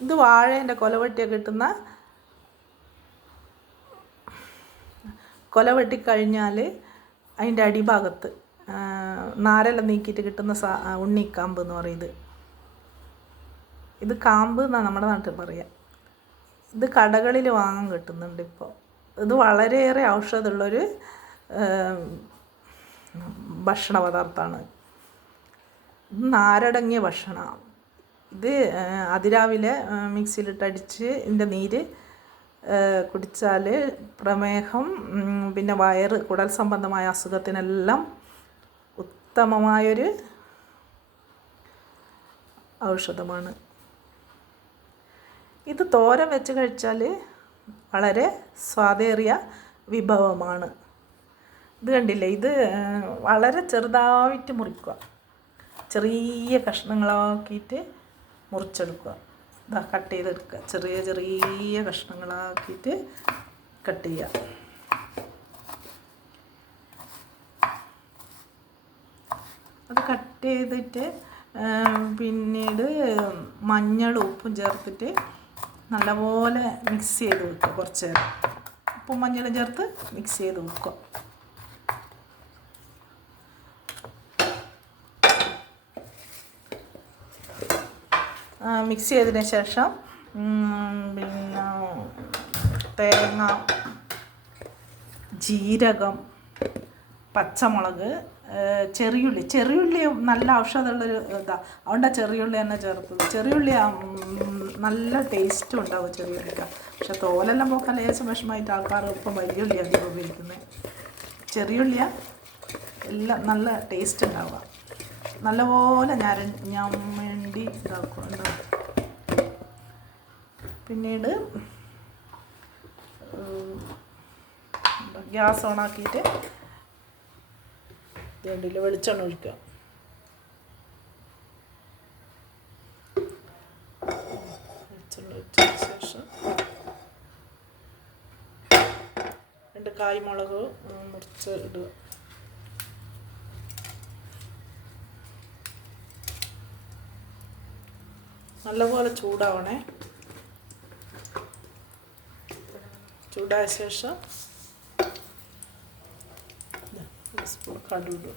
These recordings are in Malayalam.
ഇത് വാഴേന്റെ കൊലവെട്ടിയൊക്കെ കിട്ടുന്ന കൊലവെട്ടി കഴിഞ്ഞാൽ അതിന്റെ അടിഭാഗത്ത് നാരല നീക്കിയിട്ട് കിട്ടുന്ന സാ ഉണ്ണിക്കാമ്പ് എന്ന് പറയുന്നത് ഇത്. കാമ്പ് എന്നാണ് നമ്മുടെ നാട്ടിൽ പറയുക ഇത് കടകളിൽ വാങ്ങാൻ കിട്ടുന്നുണ്ട് ഇപ്പോൾ ഇത് വളരെയേറെ ഔഷധമുള്ളൊരു ഭക്ഷണ പദാർത്ഥമാണ് നാരടങ്ങിയ ഭക്ഷണമാണ്. ഇത് അതിരാവിലെ മിക്സിയിലിട്ടടിച്ച് ഇതിന്റെ നീര് കുടിച്ചാൽ പ്രമേഹം പിന്നെ വയറ് കുടൽ സംബന്ധമായ അസുഖത്തിനെല്ലാം ഉത്തമമായൊരു ഔഷധമാണ്. ഇത് തോരൻ വെച്ച് കഴിച്ചാൽ വളരെ സ്വാദേറിയ വിഭവമാണ്. ഇത് കണ്ടില്ലേ? ഇത് വളരെ ചെറുതായിട്ട് മുറിക്കുക. ചെറിയ കഷ്ണങ്ങളാക്കിയിട്ട് മുറിച്ചെടുക്കുക. ഇതാ കട്ട് ചെയ്തെടുക്കുക. ചെറിയ ചെറിയ കഷ്ണങ്ങളാക്കിയിട്ട് കട്ട് ചെയ്യുക. അത് കട്ട് ചെയ്തിട്ട് പിന്നീട് മഞ്ഞളും ഉപ്പും ചേർത്തിട്ട് നല്ലപോലെ മിക്സ് ചെയ്ത് വെക്കുക കുറച്ച് നേരം. ഉപ്പും മഞ്ഞളും ചേർത്ത് മിക്സ് ചെയ്ത് വെക്കുക. മിക്സ് ചെയ്തതിന് ശേഷം പിന്നെ തേങ്ങ ജീരകം പച്ചമുളക് ചെറിയുള്ളി. ചെറിയുള്ളി നല്ല ഔഷധമുള്ളൊരു ഇതാ. അതുകൊണ്ട് ചെറിയുള്ളി തന്നെ ചേർത്തത്. ചെറിയുള്ളി നല്ല ടേസ്റ്റും ഉണ്ടാവും ചെറിയുള്ളിക്ക്. പക്ഷെ തോലെല്ലാം പോക്കാൻ ലേശം വിഷമമായിട്ട് ആൾക്കാർ ഇപ്പം വലിയ ഉള്ളി അധികം ഉപയോഗിക്കുന്നത്. ചെറിയുള്ളിയ എല്ലാം നല്ല ടേസ്റ്റ് ഉണ്ടാവുക. നല്ലപോലെ ഞാൻ ഞമ്മണ്ടി ഇതാക്കുക ഉണ്ടാവും പിന്നീട് ഗ്യാസ് ഓണാക്കിയിട്ട് വേണ്ടില്ല വെളിച്ചെണ്ണ ഒഴിക്കുക. വെളിച്ചെണ്ണ ഒഴിച്ചതിന് ശേഷം രണ്ട് കായ്മുളക് മുറിച്ച് ഇടുക. നല്ലപോലെ ചൂടാവണേ. ചൂടായ ശേഷം ഒരു സ്പൂൺ കടുക്.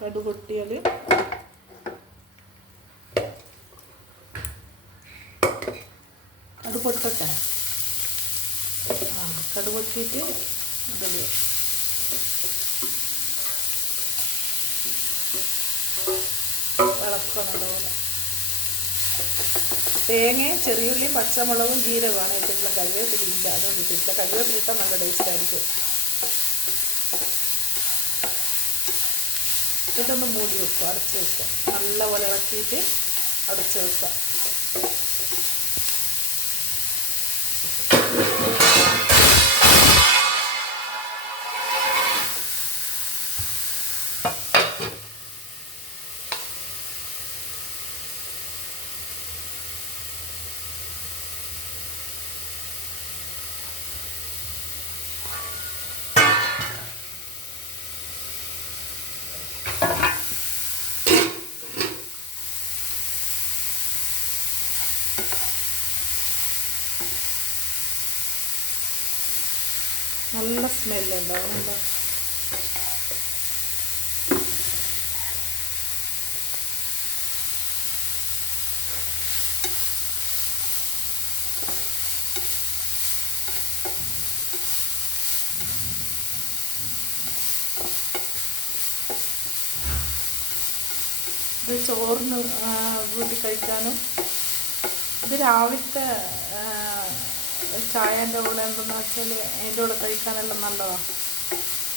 കടുക് കടു പൊട്ടട്ടെ? ആ കടുക് പൊട്ടിയിട്ട് ഇതിൽ നല്ലപോലെ തേങ്ങയും ചെറിയുള്ളിയും പച്ചമുളകും ജീരകമാണ് ഇട്ടിട്ടുള്ള അതുകൊണ്ട് അതൊന്നും ഇട്ടിട്ടില്ല കരിവേപ്പിലിട്ടാൽ നല്ല ടേസ്റ്റ് ആയിരിക്കും. ഇതൊന്ന് മൂടി വെക്കുക അടച്ച് വെക്കുക. നല്ലപോലെ ഇളക്കിയിട്ട് അടച്ച് വെക്കുക. നല്ല സ്മെല്ലുണ്ടാവും കണ്ടോ ഇത് ചോറിന് കൂട്ടി കഴിക്കാനും. ഇത് രാവിലത്തെ ചായന്റെ കൂടെ എന്തെന്ന് വെച്ചാൽ അതിന്റെ കൂടെ കഴിക്കാനെല്ലാം നല്ലതാണ്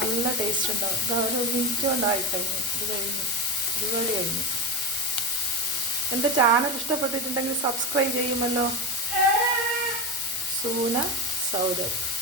നല്ല ടേസ്റ്റ് ഉണ്ടാവും. ഇത് ഒരു മിനിറ്റ് കൊണ്ടായി കഴിഞ്ഞു ഇത് കഴിഞ്ഞു. പരിപാടി കഴിഞ്ഞു. എന്റെ ചാനൽ ഇഷ്ടപ്പെട്ടിട്ടുണ്ടെങ്കിൽ സബ്സ്ക്രൈബ് ചെയ്യുമല്ലോ. സൂന സൗരവ്